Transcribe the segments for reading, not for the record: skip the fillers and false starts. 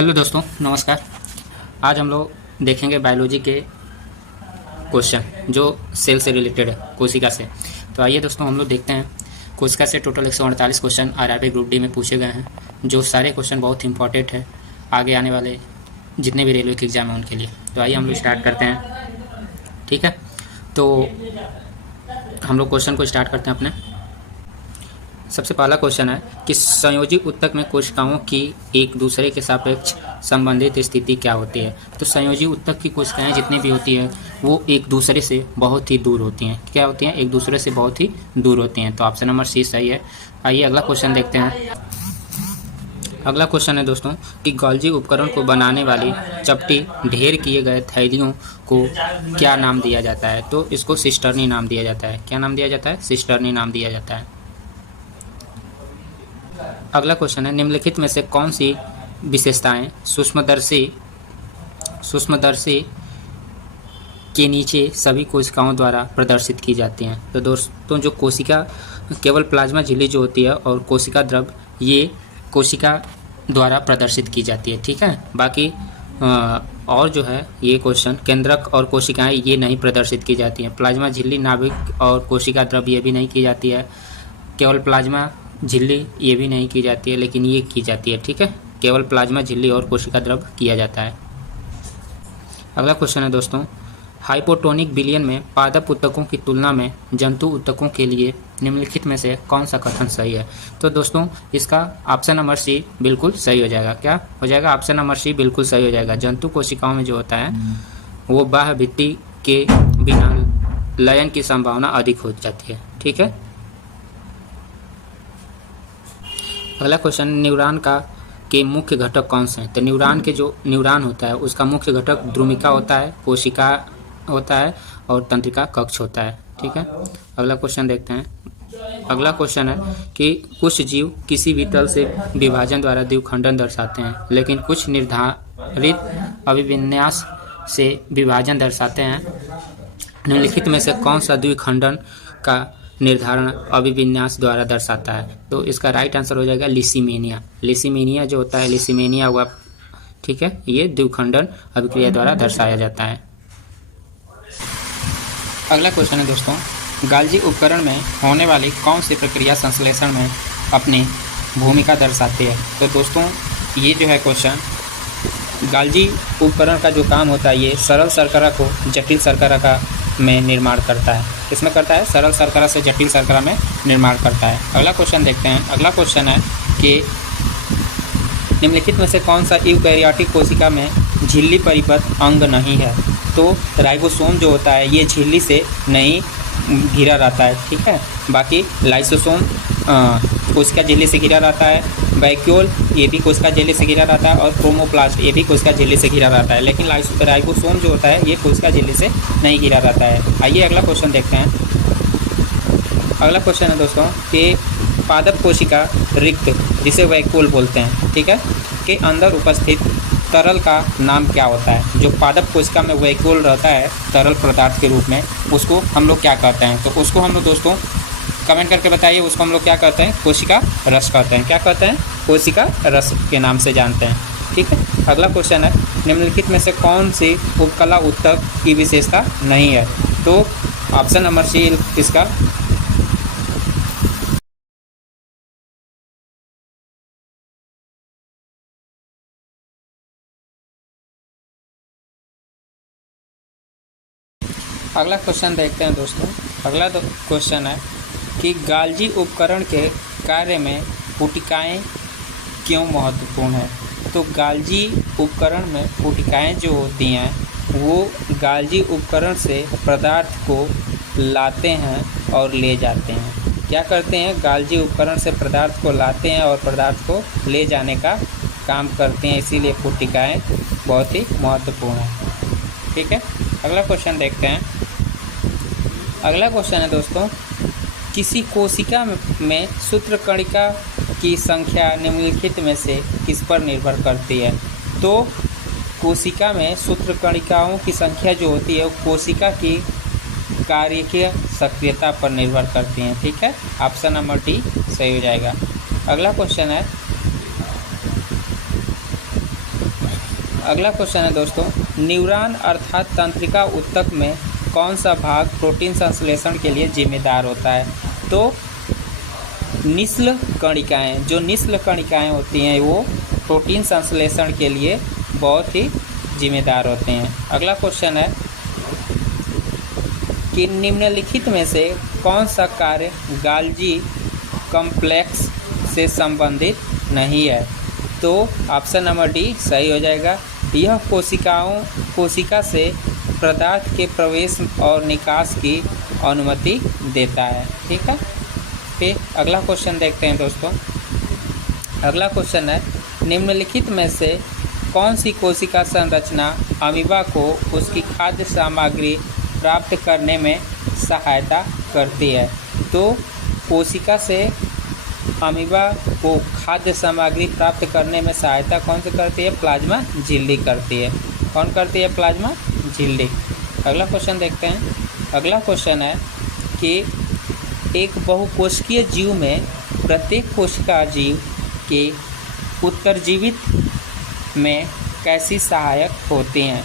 Hello दोस्तों, नमस्कार। आज हम लोग देखेंगे बायोलॉजी के क्वेश्चन जो सेल से रिलेटेड है, कोशिका से। तो आइए दोस्तों, हम लोग देखते हैं। कोशिका से total 148 question RRB group D में पूछे गए हैं, जो सारे क्वेश्चन बहुत इंपॉर्टेंट है आगे आने वाले जितने भी रेलवे के एग्जाम हैं उनके लिए। तो आइए हम लोग स्टार्ट करते हैं। ठीक है, तो हम लोग क्वेश्चन को स्टार्ट करते हैं अपने। सबसे पहला क्वेश्चन है कि संयोजी ऊतक में कोशिकाओं की एक दूसरे के सापेक्ष संबंधित स्थिति क्या होती है। तो संयोजी ऊतक की कोशिकाएं जितनी भी होती है वो एक दूसरे से बहुत ही दूर होती हैं। क्या होती हैं? एक दूसरे से बहुत ही दूर होती हैं। तो ऑप्शन नंबर सी सही है। आइए अगला क्वेश्चन देखते हैं। अगला क्वेश्चन है दोस्तों कि गोल्जी उपकरण को बनाने वाली चपटी ढेर किए गए थैलियों को क्या नाम दिया जाता है। तो इसको सिस्टर्नी नाम दिया जाता है। क्या नाम दिया जाता है? सिस्टर्नी नाम दिया जाता है। अगला क्वेश्चन है निम्नलिखित में से कौन सी विशेषताएं सूक्ष्मदर्शी के नीचे सभी कोशिकाओं द्वारा प्रदर्शित की जाती हैं। तो दोस्तों, जो कोशिका केवल प्लाज्मा झिल्ली जो होती है और कोशिका द्रव ये कोशिका द्वारा प्रदर्शित की जाती है। ठीक है, बाकी और जो है ये क्वेश्चन केंद्रक और कोशिकाएं ये नहीं प्रदर्शित की जाती हैं। प्लाज्मा झिल्ली, नाभिक और कोशिका द्रव ये भी नहीं की जाती है। केवल प्लाज्मा झिल्ली ये भी नहीं की जाती है, लेकिन ये की जाती है। ठीक है, केवल प्लाज्मा झिल्ली और कोशिका द्रव किया जाता है। अगला क्वेश्चन है दोस्तों, हाइपोटोनिक विलयन में पादप ऊतकों की तुलना में जंतु ऊतकों के लिए निम्नलिखित में से कौन सा कथन सही है। तो दोस्तों, इसका ऑप्शन नंबर सी बिल्कुल सही हो जाएगा। क्या हो जाएगा? ऑप्शन नंबर सी बिल्कुल सही हो जाएगा। जंतु कोशिकाओं में जो होता है वो बाह्य भित्ति के बिना लयन की संभावना अधिक हो जाती है। ठीक है, अगला क्वेश्चन, न्यूरॉन का के मुख्य घटक कौन से हैं। तो न्यूरॉन के जो न्यूरॉन होता है उसका मुख्य घटक द्रुमिका होता है, कोशिका होता है और तंत्रिका कक्ष होता है। ठीक है, अगला क्वेश्चन देखते हैं। अगला क्वेश्चन है कि कुछ जीव किसी भी तल से विभाजन द्वारा द्विखंडन दर्शाते हैं, लेकिन कुछ निर्धारित अभिविन्यास से विभाजन दर्शाते हैं। निम्नलिखित में से कौन सा द्विखंडन का निर्धारण अभिविन्यास द्वारा दर्शाता है। तो इसका राइट आंसर हो जाएगा लिसिमेनिया। लिसिमेनिया जो होता है, लिसिमेनिया हुआ। ठीक है, ये द्विखंडन अभिक्रिया द्वारा दर्शाया जाता है। अगला क्वेश्चन है दोस्तों, गाल्जी उपकरण में होने वाली कौन सी प्रक्रिया संश्लेषण में अपनी भूमिका दर्शाती है। तो दोस्तों, ये जो है क्वेश्चन, गाल्जी उपकरण का जो काम होता है ये सरल शर्करा को जटिल शर्करा में निर्माण करता है। इसमें करता है सरल शर्करा से जटिल शर्करा में निर्माण करता है। अगला क्वेश्चन देखते हैं। अगला क्वेश्चन है कि निम्नलिखित में से कौन सा यूकैरियोटिक कोशिका में झिल्ली परिपथ अंग नहीं है। तो राइबोसोम जो होता है ये झिल्ली से नहीं घिरा रहता है। ठीक है, बाकी लाइसोसोम कोशिका झिल्ली से घिरा रहता है, वैक्यूल ये भी कोशिका झिल्ली से घिरा रहता है और क्रोमोप्लास्ट ये भी कोशिका झिल्ली से घिरा रहता है, लेकिन राइबोसोम जो होता है ये कोशिका झिल्ली से नहीं घिरा रहता है। आइए अगला क्वेश्चन देखते हैं। अगला क्वेश्चन है दोस्तों कि पादप कोशिका रिक्त, जिसे वैक्यूल बोलते हैं, ठीक है, के अंदर उपस्थित तरल का नाम क्या होता है। जो पादप कोशिका में वैक्यूल रहता है तरल पदार्थ के रूप में, उसको हम लोग क्या कहते हैं। तो उसको हम लोग दोस्तों कमेंट करके बताइए, उसको हम लोग क्या कहते हैं? कोशिका रस कहते हैं। क्या कहते हैं? कोशिका रस के नाम से जानते हैं। ठीक है, अगला क्वेश्चन है निम्नलिखित में से कौन सी उपकला ऊतक की विशेषता नहीं है। तो ऑप्शन नंबर सी इसका अगला क्वेश्चन देखते हैं दोस्तों। अगला क्वेश्चन है कि गाल्जी उपकरण के कार्य में पुटिकाएं क्यों महत्वपूर्ण है। तो गाल्जी उपकरण में पुटिकाएं जो होती हैं वो गाल्जी उपकरण से पदार्थ को लाते हैं और ले जाते हैं। क्या करते हैं? गाल्जी उपकरण से पदार्थ को लाते हैं और पदार्थ को ले जाने का काम करते हैं, इसीलिए पुटिकाएं बहुत ही महत्वपूर्ण है। ठीक है, अगला क्वेश्चन देखते हैं। अगला क्वेश्चन है दोस्तों, किसी कोशिका में सूत्रकणिका की संख्या निम्नलिखित में से किस पर निर्भर करती है। तो कोशिका में सूत्रकणिकाओं की संख्या जो होती है वो कोशिका की कार्यकीय सक्रियता पर निर्भर करती हैं। ठीक है, ऑप्शन नंबर डी सही हो जाएगा। अगला क्वेश्चन है अगला क्वेश्चन है दोस्तों, न्यूरॉन अर्थात तंत्रिका ऊतक में कौन सा भाग प्रोटीन संश्लेषण के लिए जिम्मेदार होता है? तो निस्ल कणिकाएँ, जो निस्ल कणिकाएँ होती हैं वो प्रोटीन संश्लेषण के लिए बहुत ही जिम्मेदार होते हैं। अगला क्वेश्चन है कि निम्नलिखित में से कौन सा कार्य गाल्जी कॉम्प्लेक्स से संबंधित नहीं है? तो ऑप्शन नंबर डी सही हो जाएगा। यह कोशिका से पदार्थ के प्रवेश और निकास की अनुमति देता है। ठीक है, फिर अगला क्वेश्चन देखते हैं दोस्तों। अगला क्वेश्चन है, निम्नलिखित में से कौन सी कोशिका संरचना अमीबा को उसकी खाद्य सामग्री प्राप्त करने में सहायता करती है? तो कोशिका से अमीबा को खाद्य सामग्री प्राप्त करने में सहायता कौन सी करती है? प्लाज्मा झिल्ली करती है। कौन करती है? प्लाज्मा झिल्ली। अगला क्वेश्चन देखते हैं। अगला क्वेश्चन है कि एक बहुकोशिकीय जीव में प्रत्येक कोशिका जीव के उत्तरजीवित में कैसी सहायक होती हैं?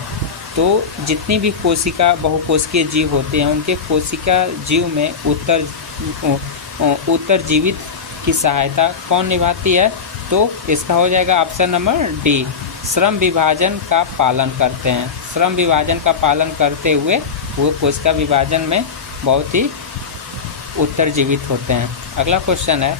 तो जितनी भी बहुकोशिकीय जीव होते हैं उनके कोशिका जीव में उत्तरजीवित की सहायता कौन निभाती है? तो इसका हो जाएगा ऑप्शन नंबर डी, श्रम विभाजन का पालन करते हैं। श्रम विभाजन का पालन करते हुए वो कोशिका विभाजन में बहुत ही उत्तरजीवित होते हैं। अगला क्वेश्चन है,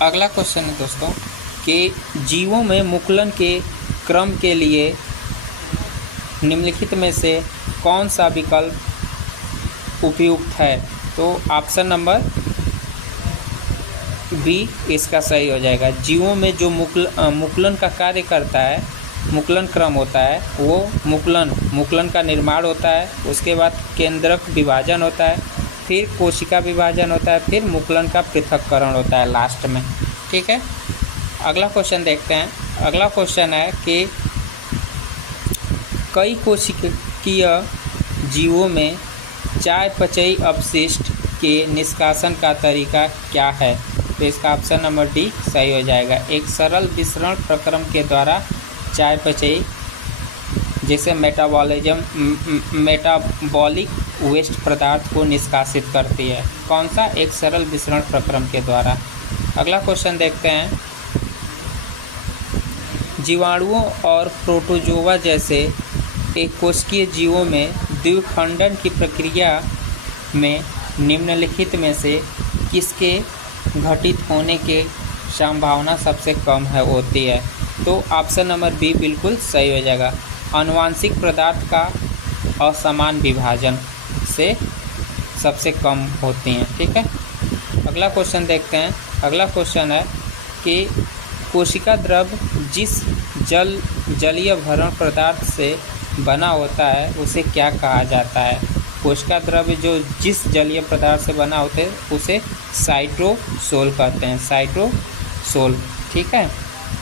अगला क्वेश्चन है दोस्तों कि जीवों में मुकुलन के क्रम के लिए निम्नलिखित में से कौन सा विकल्प उपयुक्त है? तो ऑप्शन नंबर बी इसका सही हो जाएगा। जीवों में जो मुकुलन का कार्य करता है, मुकुलन क्रम होता है, वो मुकुलन का निर्माण होता है, उसके बाद केंद्रक विभाजन होता है, फिर कोशिका विभाजन होता है, फिर मुकुलन का पृथक्करण होता है लास्ट में। ठीक है, अगला क्वेश्चन देखते हैं। अगला क्वेश्चन है कि कई कोशिकीय जीवों में चयापचयी अपशिष्ट के निष्कासन का तरीका क्या है? तो इसका ऑप्शन नंबर डी सही हो जाएगा। एक सरल विसरण प्रक्रम के द्वारा चयापचयी जैसे मेटाबॉलिक वेस्ट पदार्थ को निष्कासित करती है। कौन सा? एक सरल विसरण प्रक्रम के द्वारा। अगला क्वेश्चन देखते हैं। जीवाणुओं और प्रोटोजोआ जैसे एक कोशिकीय जीवों में द्विखंडन की प्रक्रिया में निम्नलिखित में से किसके घटित होने की संभावना सबसे कम होती है? तो ऑप्शन नंबर बी बिल्कुल सही हो जाएगा। आनुवांशिक पदार्थ का असमान विभाजन से सबसे कम होती हैं। ठीक है, अगला क्वेश्चन देखते हैं। अगला क्वेश्चन है कि कोशिका द्रव जिस जलीय भरण पदार्थ से बना होता है उसे क्या कहा जाता है? कोशिका द्रव जो जिस जलीय पदार्थ से बना होते हैं उसे साइटोसोल कहते हैं, साइटोसोल। ठीक है,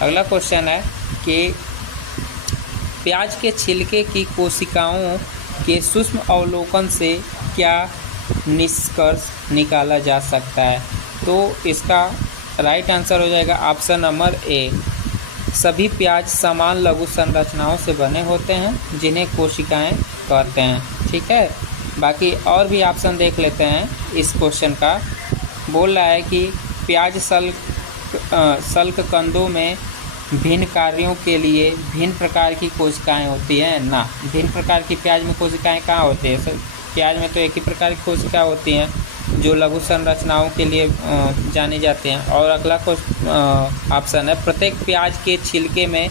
अगला क्वेश्चन है कि प्याज के छिलके की कोशिकाओं के सूक्ष्म अवलोकन से क्या निष्कर्ष निकाला जा सकता है? तो इसका राइट आंसर हो जाएगा ऑप्शन नंबर ए। सभी प्याज समान लघु संरचनाओं से बने होते हैं जिन्हें कोशिकाएं कहते हैं। ठीक है, बाकी और भी ऑप्शन देख लेते हैं। इस क्वेश्चन का बोल रहा है कि प्याज शल्ककंदों में भिन्न कार्यों के लिए भिन्न प्रकार की कोशिकाएं होती हैं ना। भिन्न प्रकार की प्याज में कोशिकाएं कहाँ होती है? प्याज में तो एक ही प्रकार की कोशिका होती हैं जो लघु संरचनाओं के लिए जानी जाती हैं। और अगला ऑप्शन है प्रत्येक प्याज के छिलके में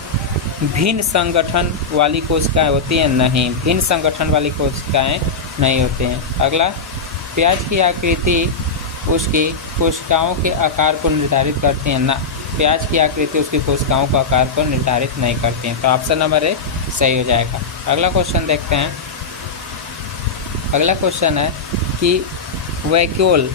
भिन्न संगठन वाली कोशिकाएं होती हैं? नहीं, भिन्न संगठन वाली कोशिकाएं नहीं होती हैं। अगला, प्याज की आकृति उसकी कोशिकाओं के आकार को निर्धारित करती है ना। प्याज की आकृति उसकी कोशिकाओं का आकार को निर्धारित नहीं करती हैं। तो ऑप्शन नंबर ए सही हो जाएगा। अगला क्वेश्चन देखते हैं। अगला क्वेश्चन है कि वैक्यूल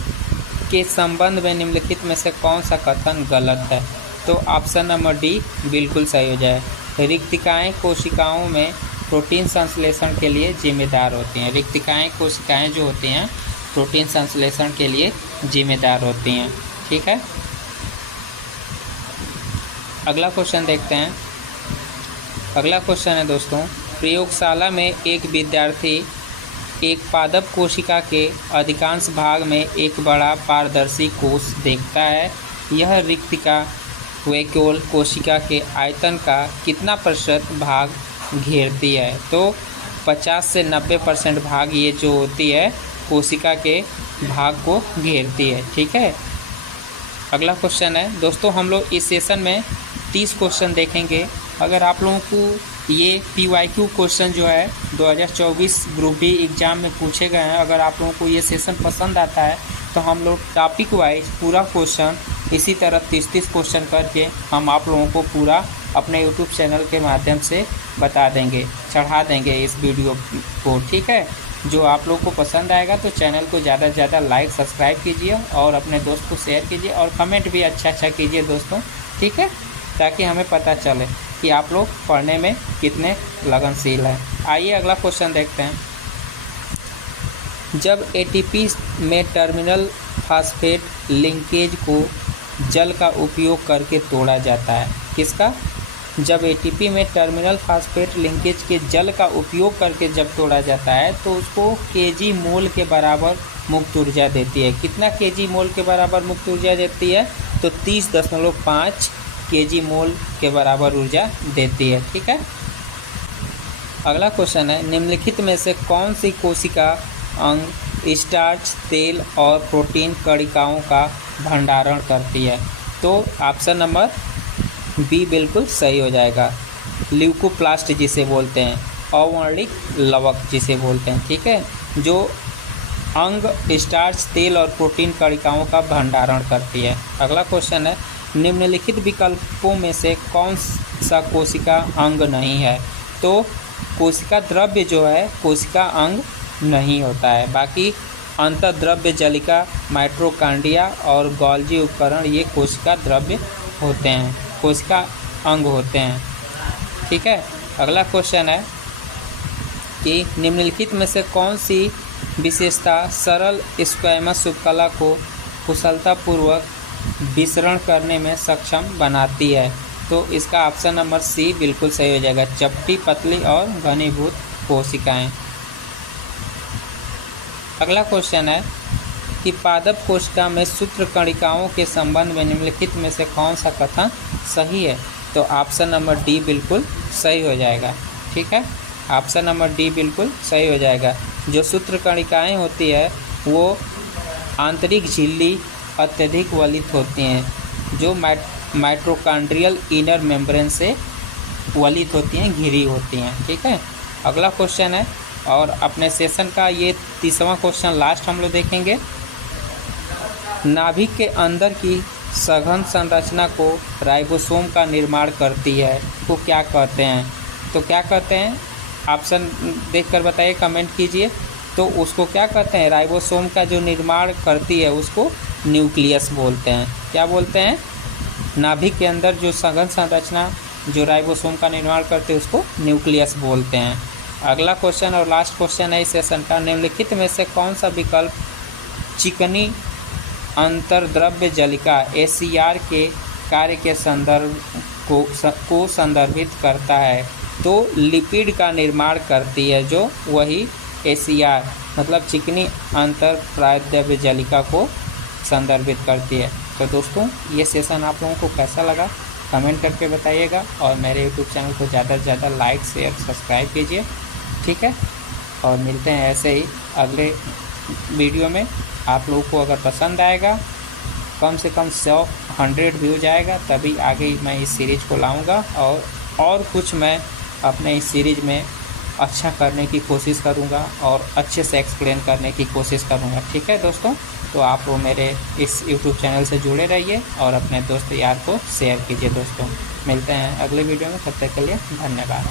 के संबंध में निम्नलिखित में से कौन सा कथन गलत है? तो ऑप्शन नंबर डी बिल्कुल सही हो जाए। रिक्तिकाएँ कोशिकाओं में प्रोटीन संश्लेषण के लिए जिम्मेदार होती हैं। रिक्तिकाएँ कोशिकाएँ जो होती हैं प्रोटीन संश्लेषण के लिए जिम्मेदार होती हैं। ठीक है, अगला क्वेश्चन देखते हैं। अगला क्वेश्चन है दोस्तों, प्रयोगशाला में एक विद्यार्थी एक पादप कोशिका के अधिकांश भाग में एक बड़ा पारदर्शी कोश देखता है। यह रिक्तिका वैक्यूल कोशिका के आयतन का कितना प्रतिशत भाग घेरती है? तो 50 से 90% भाग ये जो होती है कोशिका के भाग को घेरती है। ठीक है, अगला क्वेश्चन है दोस्तों, हम लोग इस सेशन में 30 क्वेश्चन देखेंगे। अगर आप लोगों को ये PYQ क्वेश्चन जो है 2024 ग्रुप डी एग्ज़ाम में पूछे गए हैं, अगर आप लोगों को ये सेशन पसंद आता है तो हम लोग टॉपिक वाइज पूरा क्वेश्चन इसी तरह 30 क्वेश्चन करके हम आप लोगों को पूरा अपने YouTube चैनल के माध्यम से बता देंगे, चढ़ा देंगे इस वीडियो को। ठीक है, जो आप लोग को पसंद आएगा तो चैनल को ज़्यादा से ज़्यादा लाइक सब्सक्राइब कीजिए और अपने दोस्त को शेयर कीजिए और कमेंट भी अच्छा कीजिए दोस्तों। ठीक है, ताकि हमें पता चले कि आप लोग पढ़ने में कितने लगनशील हैं। आइए अगला क्वेश्चन देखते हैं। जब ATP में टर्मिनल फास्फेट लिंकेज को जल का उपयोग करके तोड़ा जाता है, किसका? जब ATP में टर्मिनल फास्फेट लिंकेज के जल का उपयोग करके जब तोड़ा जाता है तो उसको kg मोल के बराबर मुक्त ऊर्जा देती है। कितना kg मोल के बराबर मुक्त ऊर्जा देती है? तो 30.5 kg मोल के बराबर ऊर्जा देती है। ठीक है, अगला क्वेश्चन है, निम्नलिखित में से कौन सी कोशिका अंग स्टार्च, तेल और प्रोटीन कणिकाओं का भंडारण करती है? तो ऑप्शन नंबर बी बिल्कुल सही हो जाएगा। ल्यूकोप्लास्ट जिसे बोलते हैं, अवर्णिक लवक जिसे बोलते हैं। ठीक है, जो अंग स्टार्च, तेल और प्रोटीन कणिकाओं का भंडारण करती है। अगला क्वेश्चन है, निम्नलिखित विकल्पों में से कौन सा कोशिका अंग नहीं है? तो कोशिका द्रव्य जो है कोशिका अंग नहीं होता है। बाकी अंतर्द्रव्य जलिका, माइटोकॉन्ड्रिया और गोल्जी उपकरण ये कोशिका द्रव्य होते हैं, कोशिका अंग होते हैं। ठीक है, अगला क्वेश्चन है कि निम्नलिखित में से कौन सी विशेषता सरल स्क्वैमस उपकला को कुशलतापूर्वक विसरण करने में सक्षम बनाती है? तो इसका ऑप्शन नंबर सी बिल्कुल सही हो जाएगा। चपटी, पतली और घनीभूत कोशिकाएं। अगला क्वेश्चन है कि पादप कोशिका में सूत्र कणिकाओं के संबंध में निम्नलिखित में से कौन सा कथन सही है? तो ऑप्शन नंबर डी बिल्कुल सही हो जाएगा। ठीक है, ऑप्शन नंबर डी बिल्कुल सही हो जाएगा। जो सूत्र कणिकाएँ होती है वो आंतरिक झिल्ली अत्यधिक वलित होती हैं, जो माइटोकॉन्ड्रियल इनर मेम्ब्रेन से वलित होती हैं, घिरी होती हैं। ठीक है, अगला क्वेश्चन है और अपने सेशन का ये 30वां क्वेश्चन लास्ट हम लोग देखेंगे। नाभिक के अंदर की सघन संरचना को राइबोसोम का निर्माण करती है, को क्या कहते हैं? तो क्या कहते हैं? ऑप्शन देखकर बताइए, कमेंट कीजिए। तो उसको क्या कहते हैं? राइबोसोम का जो निर्माण करती है उसको न्यूक्लियस बोलते हैं। क्या बोलते हैं? नाभिक के अंदर जो सघन संरचना जो राइबोसोम का निर्माण करते हैं उसको न्यूक्लियस बोलते हैं। अगला क्वेश्चन और लास्ट क्वेश्चन है इस सेशन का, निम्नलिखित में से कौन सा विकल्प चिकनी अंतर्द्रव्य जलिका ACR के कार्य के संदर्भ को संदर्भित करता है? तो लिपिड का निर्माण करती है, जो वही ACR मतलब चिकनी अंतर्द्रव्य जलिका को संदर्भित करती है। तो दोस्तों ये सेशन आप लोगों को कैसा लगा कमेंट करके बताइएगा और मेरे YouTube चैनल को ज़्यादा से ज़्यादा लाइक, शेयर, सब्सक्राइब कीजिए। ठीक है, और मिलते हैं ऐसे ही अगले वीडियो में। आप लोगों को अगर पसंद आएगा, कम से कम 100 व्यूज आएगा तभी आगे मैं इस सीरीज़ को लाऊंगा और कुछ मैं अपने इस सीरीज़ में अच्छा करने की कोशिश करूंगा और अच्छे से एक्सप्लेन करने की कोशिश करूंगा। ठीक है दोस्तों, तो आप वो मेरे इस YouTube चैनल से जुड़े रहिए और अपने दोस्त यार को शेयर कीजिए। दोस्तों मिलते हैं अगले वीडियो में, तब तक के लिए धन्यवाद।